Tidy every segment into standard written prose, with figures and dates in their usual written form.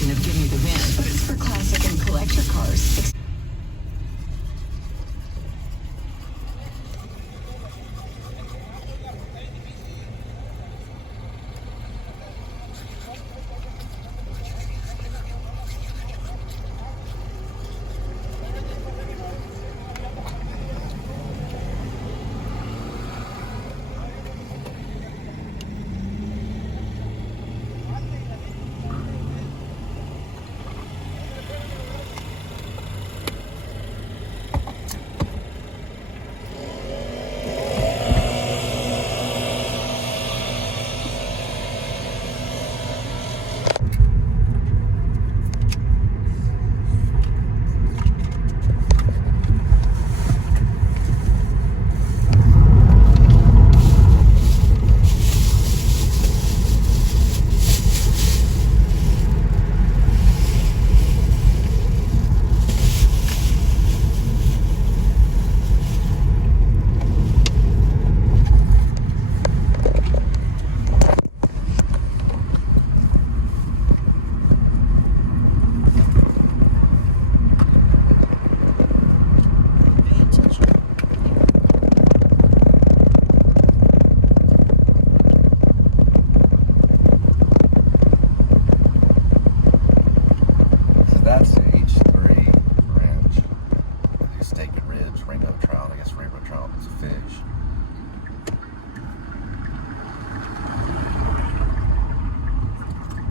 intention of giving the van, but it's for classic and collector cars.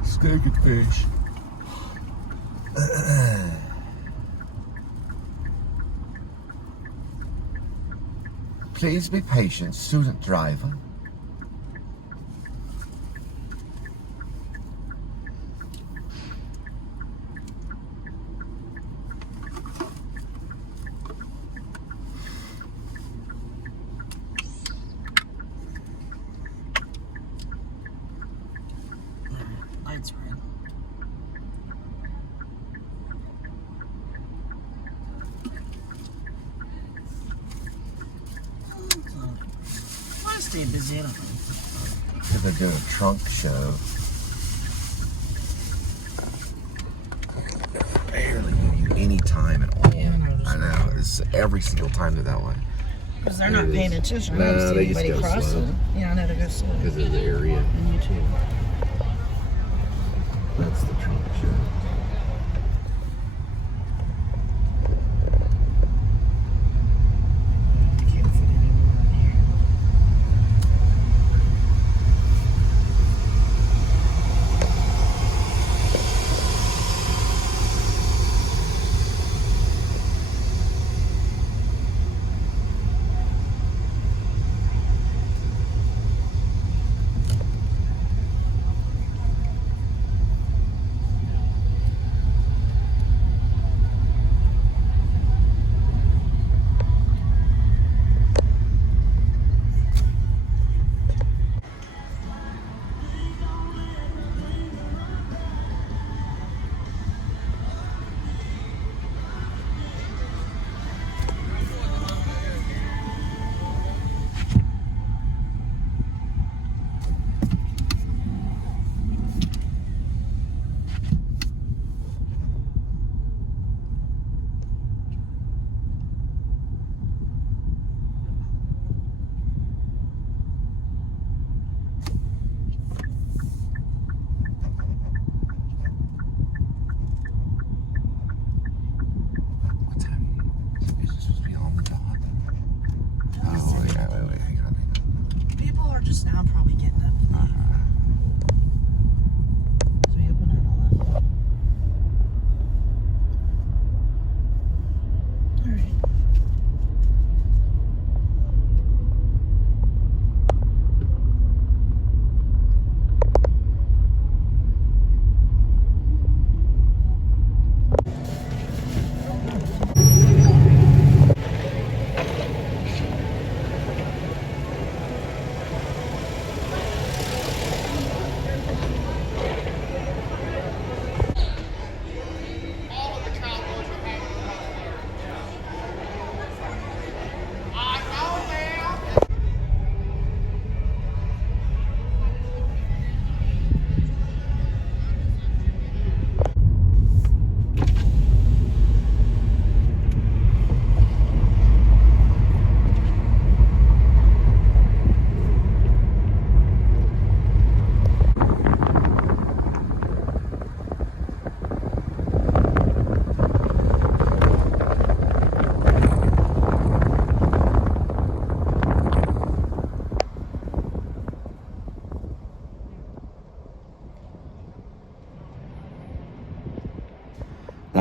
Steak and fish. Please be patient, student driver. Lights red. I stay busy. I don't know. Because they're doing a trunk show. Barely give you any time at all. Yeah, I know. It's every single time they're that way. Because they're not paying attention. I don't see anybody crossing. Yeah, I know they go slow. Because of the area. And you too. That's the trunk show.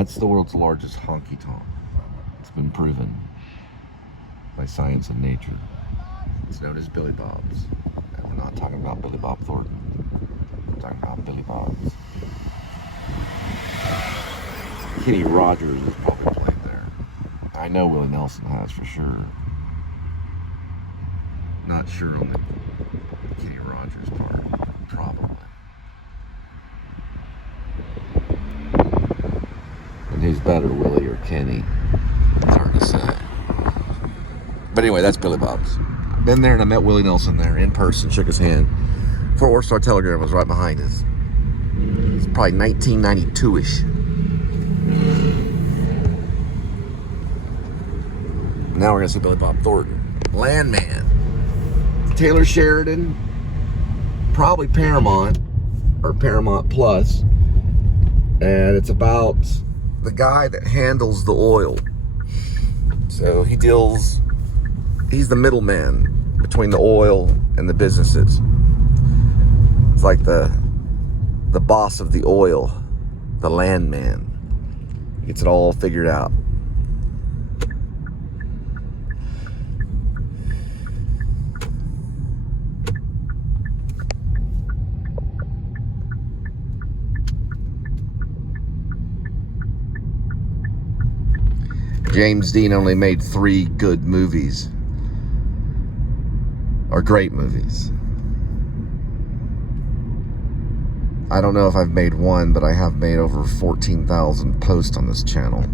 it's the world's largest honky-tonk. It's been proven by science and nature. It's known as Billy Bob's. And we're not talking about Billy Bob Thornton. We're talking about Billy Bob's. Kenny Rogers has probably played there. I know Willie Nelson has for sure. Not sure on the Kenny Rogers part. Probably. And who's better, Willie or Kenny? It's hard to say. But anyway, that's Billy Bob's. Been there and I met Willie Nelson there in person, shook his hand. Fort Worth Star Telegram was right behind us. It's probably 1992-ish. Now we're gonna see Billy Bob Thornton. Landman. Taylor Sheridan. Probably Paramount. Or Paramount Plus. And it's about the guy that handles the oil. So he's the middleman between the oil and the businesses. It's like the boss of the oil, the landman. He gets it all figured out. James Dean only made 3 good movies. Or great movies. I don't know if I've made one, but I have made over 14,000 posts on this channel.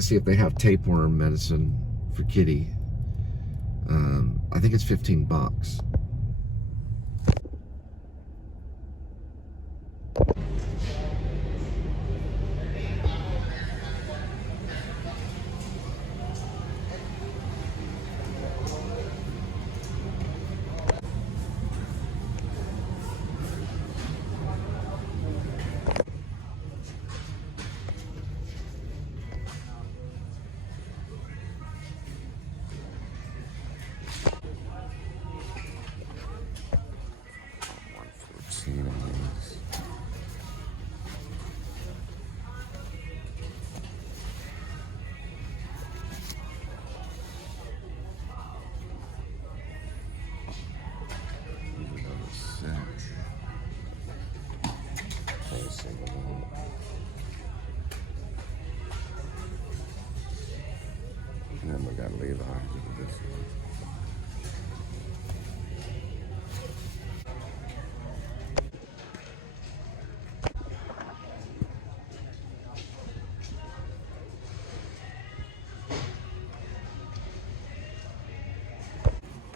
See if they have tapeworm medicine for Kitty. I think it's $15. And then we got Levi. This one.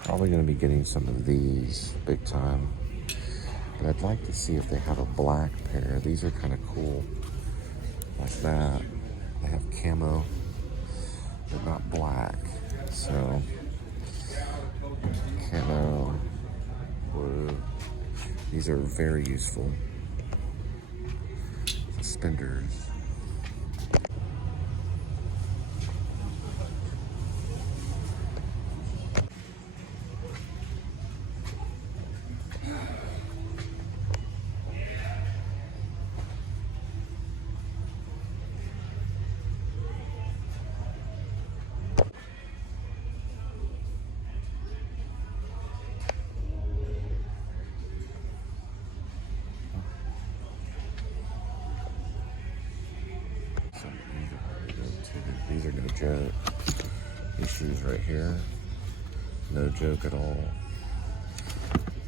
Probably going to be getting some of these big time. But I'd like to see if they have a black pair. These are kind of cool. Like that. They have camo, but not black. So, camo, blue. These are very useful. Suspenders. So these are no joke. These shoes right here, no joke at all.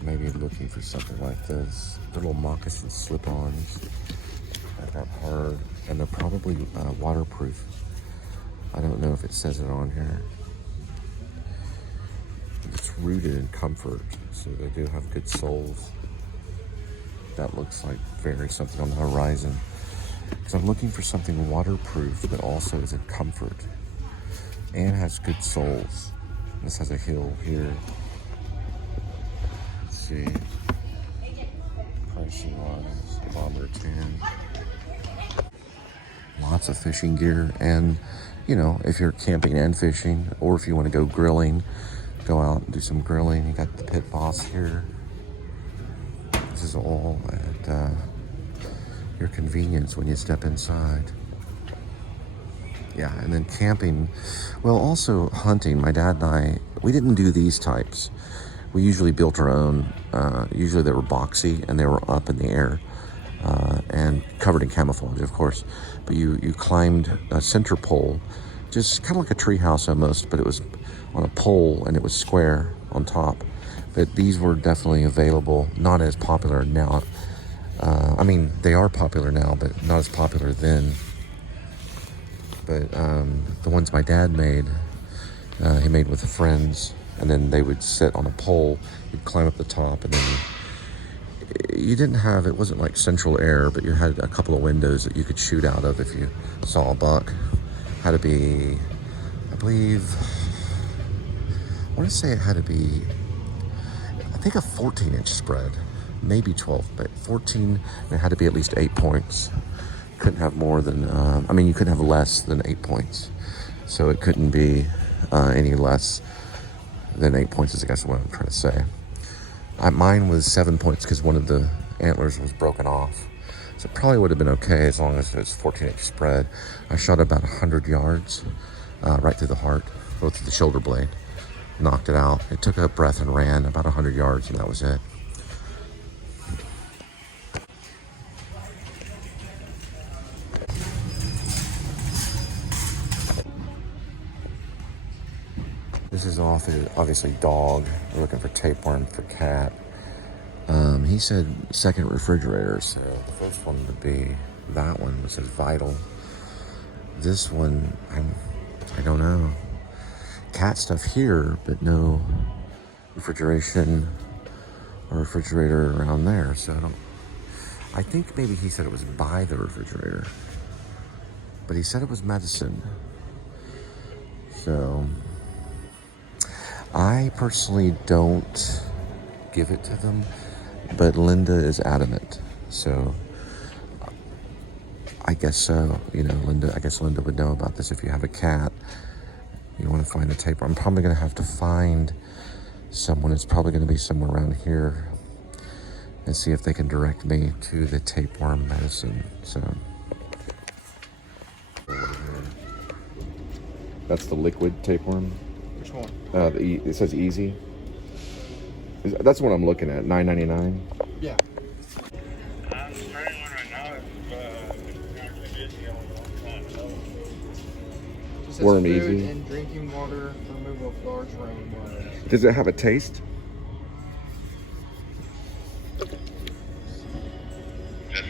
Maybe looking for something like this. They're little moccasin slip-ons. They're not hard, and they're probably waterproof. I don't know if it says it on here. It's rooted in comfort, so they do have good soles. That looks like very something on the horizon. Because I'm looking for something waterproof that also is in comfort and has good soles. This has a heel here. Let's see. Pricing wise, kilometer 10. Lots of fishing gear, and you know, if you're camping and fishing, or if you want to go grilling, go out and do some grilling. You got the Pit Boss here. This is all at your convenience when you step inside. Yeah, and then camping, well, also hunting. My dad and I, we didn't do these types. We usually built our own. Usually they were boxy and they were up in the air and covered in camouflage, of course. But you climbed a center pole, just kind of like a tree house almost, but it was on a pole and it was square on top. But these were definitely available, not as popular now. I mean, they are popular now, but not as popular then. But the ones my dad made, he made with friends, and then they would sit on a pole, you'd climb up the top, and then you didn't have, it wasn't like central air, but you had a couple of windows that you could shoot out of if you saw a buck. Had to be, I believe, I want to say it had to be, I think a 14-inch spread, maybe 12, but 14, and it had to be at least 8 points. Couldn't have more than, I mean, you couldn't have less than 8 points. So it couldn't be any less than 8 points, is I guess what I'm trying to say. Mine was 7 points because one of the antlers was broken off. So it probably would have been okay as long as it was 14-inch spread. I shot about 100 yards right through the heart, both through the shoulder blade. Knocked it out. It took a breath and ran about 100 yards, and that was it. This is obviously dog. We're looking for tapeworm for cat. He said second refrigerator, so the first one would be that one, which says vital. This one, I don't know. Cat stuff here, but no refrigeration or refrigerator around there, so I think maybe he said it was by the refrigerator, but he said it was medicine. So I personally don't give it to them, but Linda is adamant, so I guess so. You know, Linda, I guess Linda would know about this. If you have a cat, you want to find a tapeworm. I'm probably going to have to find someone. It's probably going to be somewhere around here, and see if they can direct me to the tapeworm medicine. So that's the liquid tapeworm. Which one? It says easy. That's what I'm looking at. $9.99. Yeah. I'm spraying one right now. It's actually busy on It says Worm food easy. and drinking water, removal of large roundworms. Does it have a taste? Just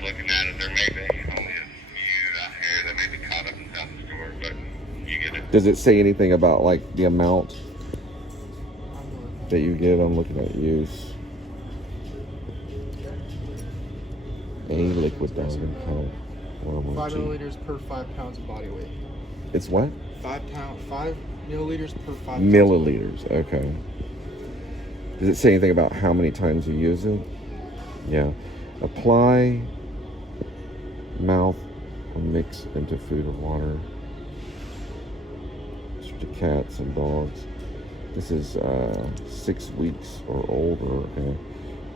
looking at it, there may be only a few out here that may be caught up inside the store, but you get it. Does it say anything about like the amount that you give? I'm looking at use. A liquid thousand pound. 5 milliliters per 5 pounds of body weight. It's what? 5 milliliters per 5 Milliliters. Okay. Does it say anything about how many times you use it? Yeah. Apply, mouth, or mix into food or water. To cats and dogs. This is 6 weeks or older, and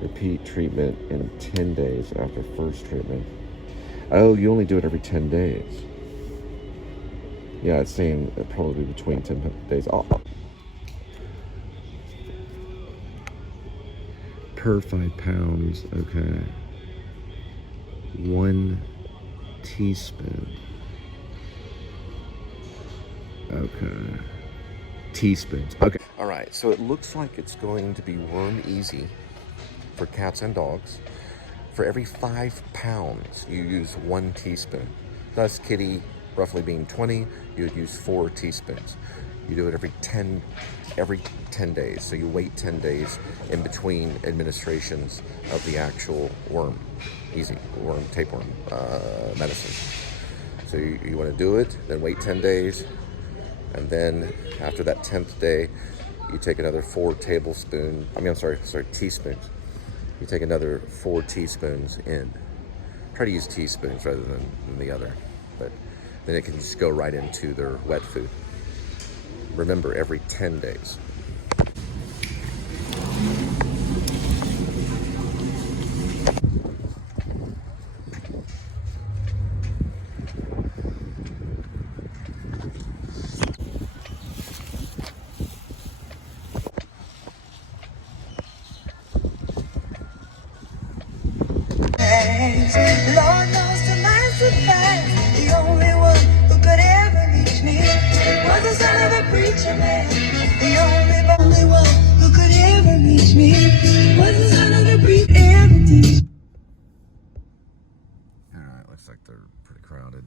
repeat treatment in 10 days after first treatment. Oh, you only do it every 10 days. Yeah, it's saying probably between 10 days. Per 5 pounds, okay. 1 teaspoon. Okay. Teaspoons. Okay. All right, so it looks like it's going to be worm easy for cats and dogs. For every 5 pounds, you use 1 teaspoon. Thus, kitty roughly being 20, you would use 4 teaspoons. You do it every 10 days. So you wait 10 days in between administrations of the actual worm, tapeworm medicine. So you want to do it, then wait 10 days, and then after that 10th day, you take another 4 teaspoons. You take another 4 teaspoons in. Try to use teaspoons rather than the other, but then it can just go right into their wet food. Remember, every 10 days. Lord knows to my surprise, the only one who could ever reach me was the son of a preacher man. The only one who could ever reach me was the son of a preacher man. Alright, looks like they're pretty crowded.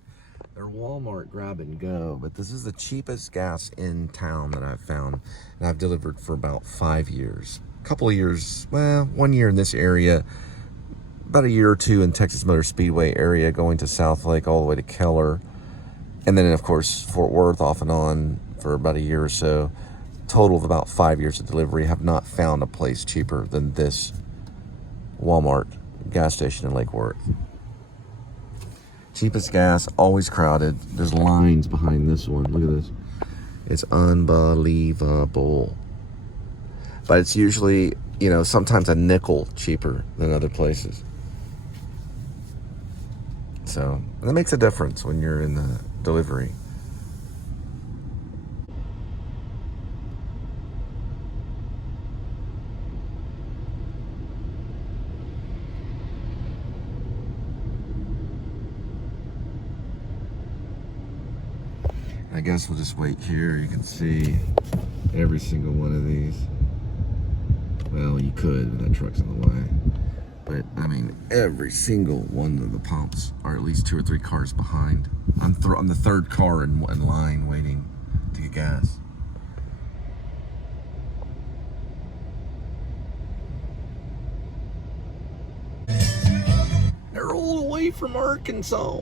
They're Walmart grab and go, but this is the cheapest gas in town that I've found, and I've delivered for about 5 years. A couple of years, well, 1 year in this area, about a year or 2 in Texas Motor Speedway area, going to South Lake all the way to Keller, and then of course Fort Worth off and on for about a year or so. Total of about 5 years of delivery. Have not found a place cheaper than this Walmart gas station in Lake Worth. Cheapest gas, always crowded. There's lines behind this one. Look at this. It's unbelievable. But it's usually, you know, sometimes a nickel cheaper than other places. So, that makes a difference when you're in the delivery. I guess we'll just wait here. You can see every single one of these. Well, you could, but that truck's in the way. But, I mean, every single one of the pumps are at least 2 or 3 cars behind. I'm the 3rd car in line waiting to get gas. They're all the way from Arkansas.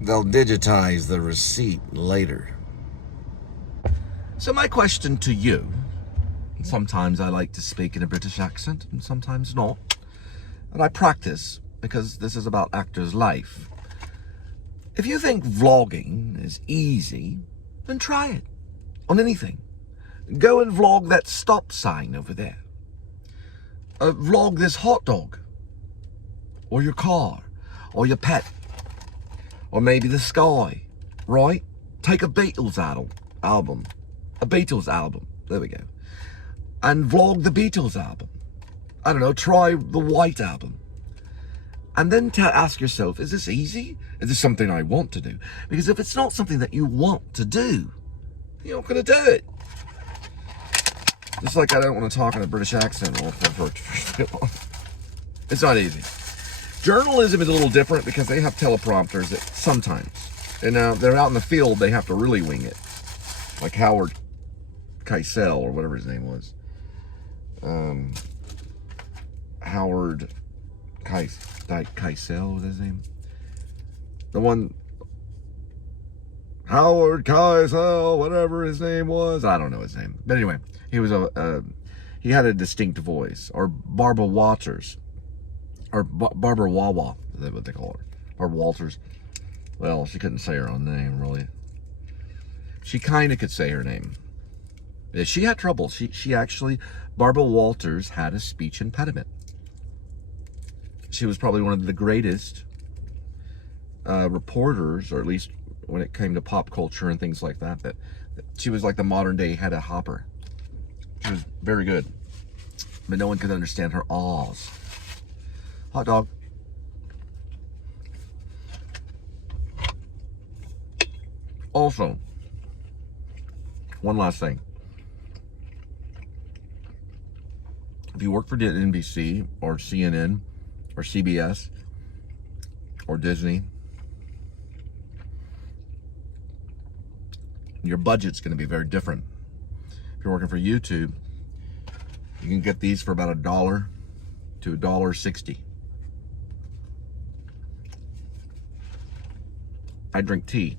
They'll digitize the receipt later. So my question to you, sometimes I like to speak in a British accent and sometimes not. And I practice because this is about actors' life. If you think vlogging is easy, then try it on anything. Go and vlog that stop sign over there. Vlog this hot dog, or your car, or your pet, or maybe the sky, right? Take a Beatles album, there we go, and vlog the Beatles album. I don't know, try the White Album. And then ask yourself, is this easy? Is this something I want to do? Because if it's not something that you want to do, you're not going to do it. Just like I don't want to talk in a British accent. It's not easy. Journalism is a little different because they have teleprompters that sometimes, and they're out in the field, they have to really wing it. Like Howard Keisel, or whatever his name was. Howard Keisel was his name. The one, Howard Keisel, whatever his name was. I don't know his name. But anyway, he was he had a distinct voice. Or Barbara Walters. Or Barbara Wawa, is that what they call her? Barbara Walters. Well, she couldn't say her own name, really. She kind of could say her name. Yeah, she had trouble. She actually, Barbara Walters had a speech impediment. She was probably one of the greatest reporters, or at least when it came to pop culture and things like that, that she was like the modern day Hedda Hopper. She was very good, but no one could understand her ahs. Hot dog. Also, one last thing. If you work for NBC or CNN or CBS or Disney, your budget's going to be very different. If you're working for YouTube, you can get these for about $1 to $1.60. I drink tea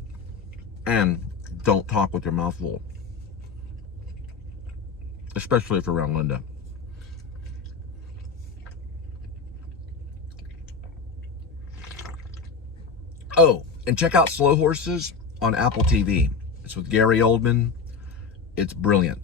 and don't talk with your mouth full, especially if you're around Linda. Oh, and check out Slow Horses on Apple TV. It's with Gary Oldman. It's brilliant.